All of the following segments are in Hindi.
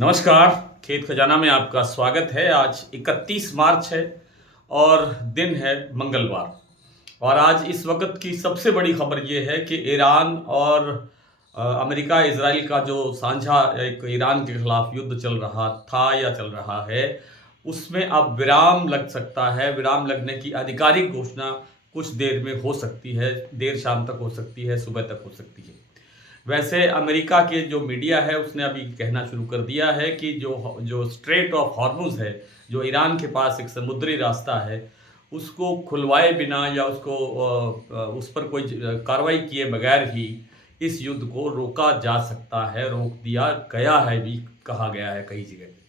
नमस्कार। खेत खजाना में आपका स्वागत है। आज 31 मार्च है और दिन है मंगलवार। और आज इस वक्त की सबसे बड़ी खबर ये है कि ईरान और अमेरिका इजराइल का जो साझा एक ईरान के खिलाफ युद्ध चल रहा था या चल रहा है, उसमें अब विराम लग सकता है। विराम लगने की आधिकारिक घोषणा कुछ देर में हो सकती है, देर शाम तक हो सकती है, सुबह तक हो सकती है। वैसे अमेरिका के जो मीडिया है उसने अभी कहना शुरू कर दिया है कि जो जो स्ट्रेट ऑफ हॉर्मुज़ है, जो ईरान के पास एक समुद्री रास्ता है, उसको खुलवाए बिना या उसको उस पर कोई कार्रवाई किए बगैर ही इस युद्ध को रोका जा सकता है, रोक दिया गया है भी कहा गया है कई जगह पे।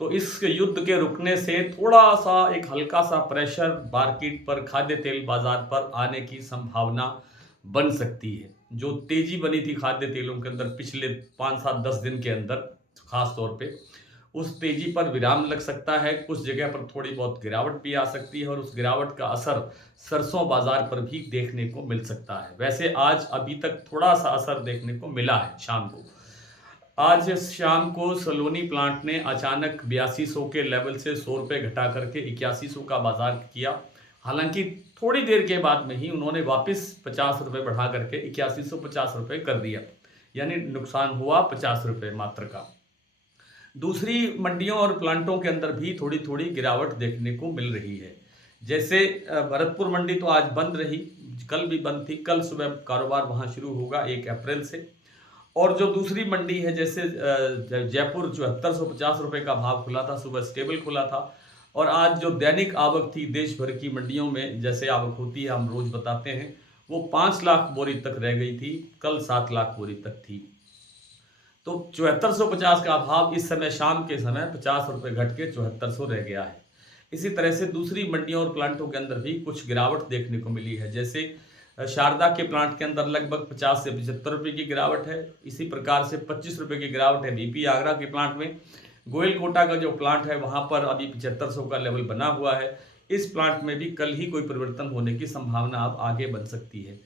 तो इस युद्ध के रुकने से थोड़ा-सा एक हल्का-सा प्रेशर मार्केट पर, खाद्य तेल बाज़ार पर आने की संभावना बन सकती है। जो तेज़ी बनी थी खाद्य तेलों के अंदर पिछले 5, 7, 10 दिन के अंदर ख़ास तौर पे, उस तेज़ी पर विराम लग सकता है। कुछ जगह पर थोड़ी बहुत गिरावट भी आ सकती है और उस गिरावट का असर सरसों बाज़ार पर भी देखने को मिल सकता है। वैसे आज अभी तक थोड़ा-सा असर देखने को मिला है शाम को। आज शाम को सलोनी प्लांट ने अचानक 8200 के लेवल से ₹100 घटा करके 8100 का बाजार किया। हालांकि थोड़ी देर के बाद में ही उन्होंने वापस ₹50 बढ़ा करके 8150 कर दिया, यानी नुकसान हुआ ₹50 मात्र का। दूसरी मंडियों और प्लांटों के अंदर भी थोड़ी थोड़ी गिरावट देखने को मिल रही है। जैसे भरतपुर मंडी तो आज बंद रही, कल भी बंद थी। कल सुबह कारोबार वहां शुरू होगा 1 अप्रैल से। और जो दूसरी मंडी है जैसे जयपुर ₹7450 का भाव खुला था, सुबह स्टेबल खुला था। और आज जो दैनिक आवक थी देश भर की मंडियों में, जैसे आवक होती है हम रोज बताते हैं, वो 5 लाख बोरी तक रह गई थी, कल 7 लाख बोरी तक थी। तो 7450 का भाव इस समय शाम के समय ₹50 घट के 7400 रह गया है। इसी तरह से दूसरी मंडियों और प्लांटों के अंदर भी कुछ गिरावट देखने को मिली है। जैसे शारदा के प्लांट के अंदर लगभग 50 से ₹75 की गिरावट है। इसी प्रकार से ₹25 की गिरावट है बीपी आगरा के प्लांट में। गोयल कोटा का जो प्लांट है वहां पर अभी 7500 का लेवल बना हुआ है। इस प्लांट में भी कल ही कोई परिवर्तन होने की संभावना अब आगे बन सकती है।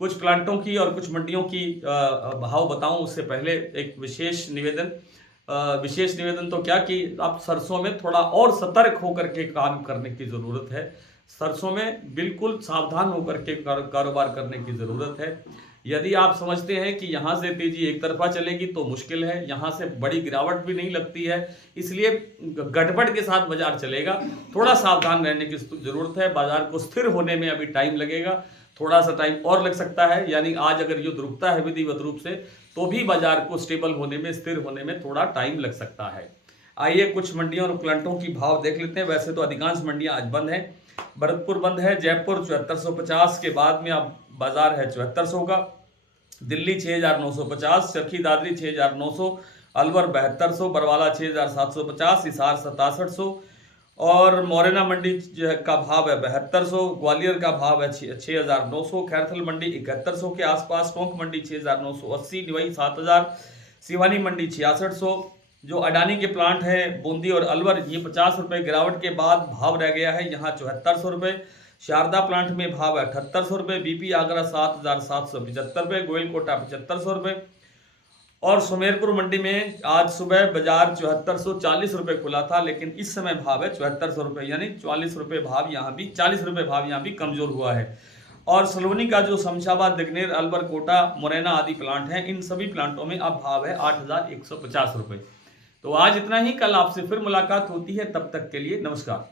कुछ प्लांटों की और कुछ मंडियों की भाव बताऊं उससे पहले एक विशेष निवेदन तो क्या कि आप सरसों में थोड़ा और सतर्क होकर के काम करने की ज़रूरत है। सरसों में बिल्कुल सावधान होकर के कारोबार करने की ज़रूरत है। यदि आप समझते हैं कि यहाँ से तेज़ी एक तरफा चलेगी तो मुश्किल है, यहाँ से बड़ी गिरावट भी नहीं लगती है, इसलिए गड़बड़ के साथ बाजार चलेगा। थोड़ा सावधान रहने की ज़रूरत है। बाजार को स्थिर होने में अभी टाइम लगेगा, थोड़ा सा टाइम और लग सकता है। यानी आज अगर युद्ध रुकता है विधिवत रूप से, तो भी बाजार को स्टेबल होने में, स्थिर होने में थोड़ा टाइम लग सकता है। आइए कुछ मंडियों और प्लांटों की भाव देख लेते हैं। वैसे तो अधिकांश मंडियां आज बंद हैं। भरतपुर बंद है, जयपुर 7450 के बाद में अब बाजार है 7400 का। दिल्ली 6950, चरखी दादरी 6900, अलवर 7200, बरवाला 6750, हिसार 6700 और मोरेना मंडी का भाव है 7200, ग्वालियर का भाव है 6900, खैरथल मंडी 7100 के आसपास, टोंक मंडी 6980, निवई 7000, सिवानी मंडी 6600। जो अडानी के प्लांट है बूंदी और अलवर, ये ₹50 गिरावट के बाद भाव रह गया है यहाँ ₹7400। शारदा प्लांट में भाव है ₹7800, बीपी आगरा 7775, गोयल कोटा ₹7500। और सुमेरपुर मंडी में आज सुबह बाजार ₹7440 खुला था, लेकिन इस समय भाव है ₹7400, यानी ₹40 भाव यहाँ भी, ₹40 भाव यहाँ भी कमजोर हुआ है। और सलोनी का जो शमशाबाद, दिग्नेर, अलवर, कोटा, मुरैना आदि प्लांट हैं, इन सभी प्लांटों में अब भाव है ₹8150। तो आज इतना ही। कल आपसे फिर मुलाकात होती है, तब तक के लिए नमस्कार।